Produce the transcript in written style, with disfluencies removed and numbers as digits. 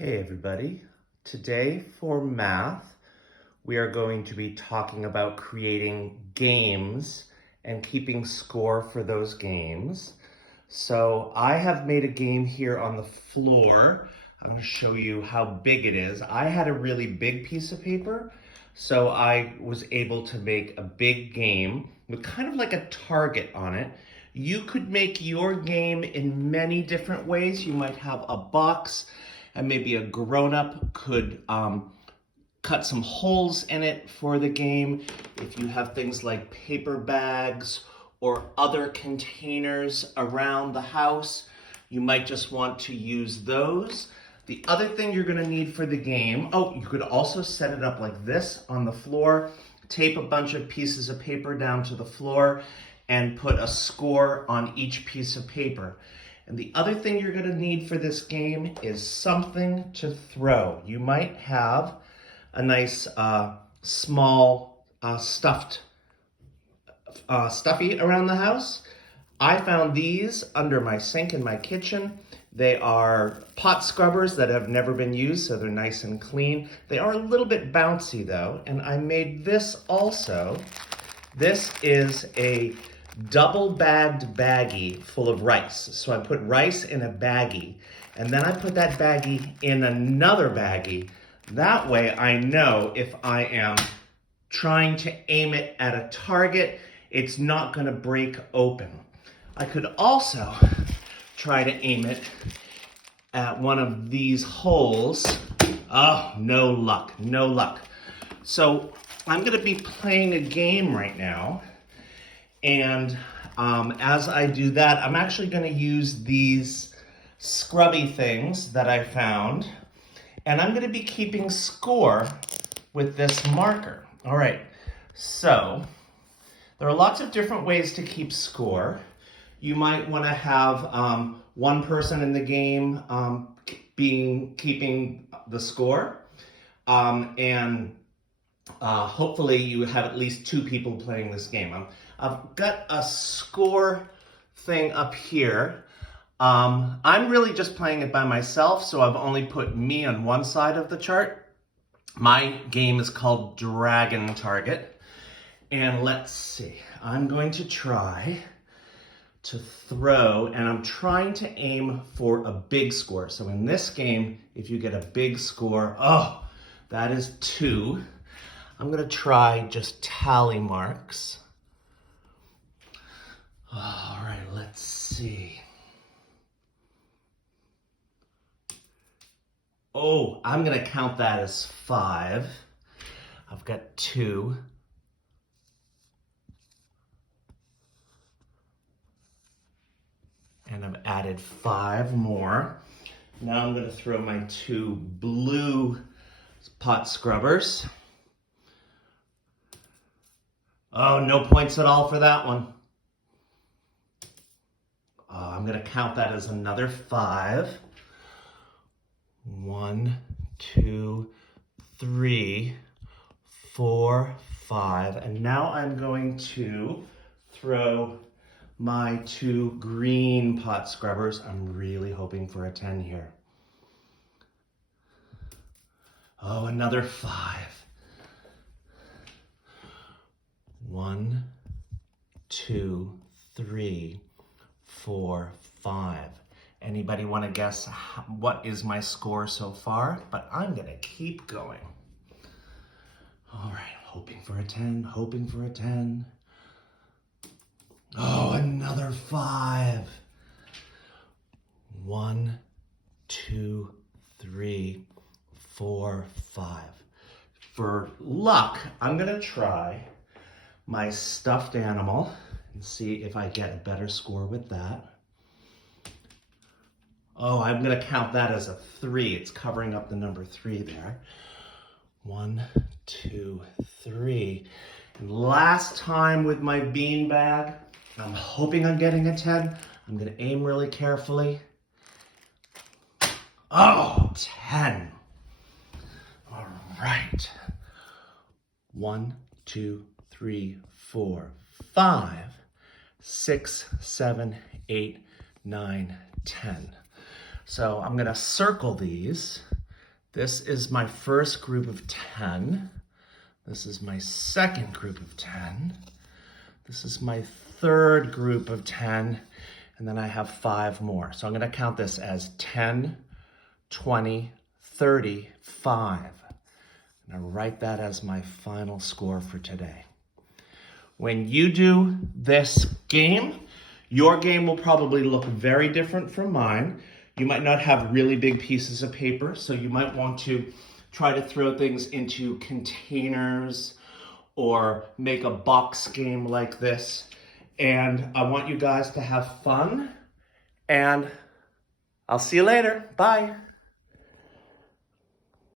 Hey everybody. Today for math, we are going to be talking about creating games and keeping score for those games. So I have made a game here on the floor. I'm going to show you how big it is. I had a really big piece of paper, so I was able to make a big game with kind of like a target on it. You could make your game in many different ways. You might have a box and maybe a grown-up could cut some holes in it for the game. If you have things like paper bags or other containers around the house, you might just want to use those. The other thing you're gonna need for the game, you could also set it up like this on the floor, tape a bunch of pieces of paper down to the floor, and put a score on each piece of paper. And the other thing you're gonna need for this game is something to throw. You might have a nice small stuffy around the house. I found these under my sink in my kitchen. They are pot scrubbers that have never been used, so they're nice and clean. They are a little bit bouncy though, and I made this also. This is a double bagged baggie full of rice. So I put rice in a baggie, and then I put that baggie in another baggie. That way I know if I am trying to aim it at a target, it's not gonna break open. I could also try to aim it at one of these holes. Oh, no luck, no luck. So I'm gonna be playing a game right now, and as I do that, I'm actually gonna use these scrubby things that I found, and I'm gonna be keeping score with this marker. All right, so there are lots of different ways to keep score. You might wanna have one person in the game keeping the score, and hopefully you have at least two people playing this game. I've got a score thing up here. I'm really just playing it by myself, so I've only put me on one side of the chart. My game is called Dragon Target. And let's see, I'm going to try to throw, and I'm trying to aim for a big score. So in this game, if you get a big score, that is 2. I'm gonna try just tally marks. All right, let's see. Oh, I'm gonna count that as 5. I've got 2. And I've added 5 more. Now I'm gonna throw my 2 blue pot scrubbers. Oh, no points at all for that one. I'm gonna count that as another 5. 1, 2, 3, 4, 5. And now I'm going to throw my 2 green pot scrubbers. I'm really hoping for a 10 here. Oh, another 5. 1, 2, 3, 4, 5. Anybody want to guess what is my score so far? But I'm gonna keep going. All right, hoping for a 10, hoping for a 10. Oh, another 5. 1, 2, 3, 4, 5. For luck, I'm gonna try my stuffed animal and see if I get a better score with that. Oh, I'm gonna count that as a 3. It's covering up the number 3 there. 1, 2, 3. And last time with my bean bag, I'm hoping I'm getting a 10. I'm gonna aim really carefully. Oh, 10. All right. 1, 2, 3, 4, 5, 6, 7, 8, 9, 10. So I'm gonna circle these This is my first group of 10. This is my second group of 10. This is my third group of 10. And then I have 5 more. So I'm going to count this as 10, 20, 30, 5. And I write that as my final score for today. When you do this game, your game will probably look very different from mine. You might not have really big pieces of paper, so you might want to try to throw things into containers or make a box game like this. And I want you guys to have fun, and I'll see you later. Bye.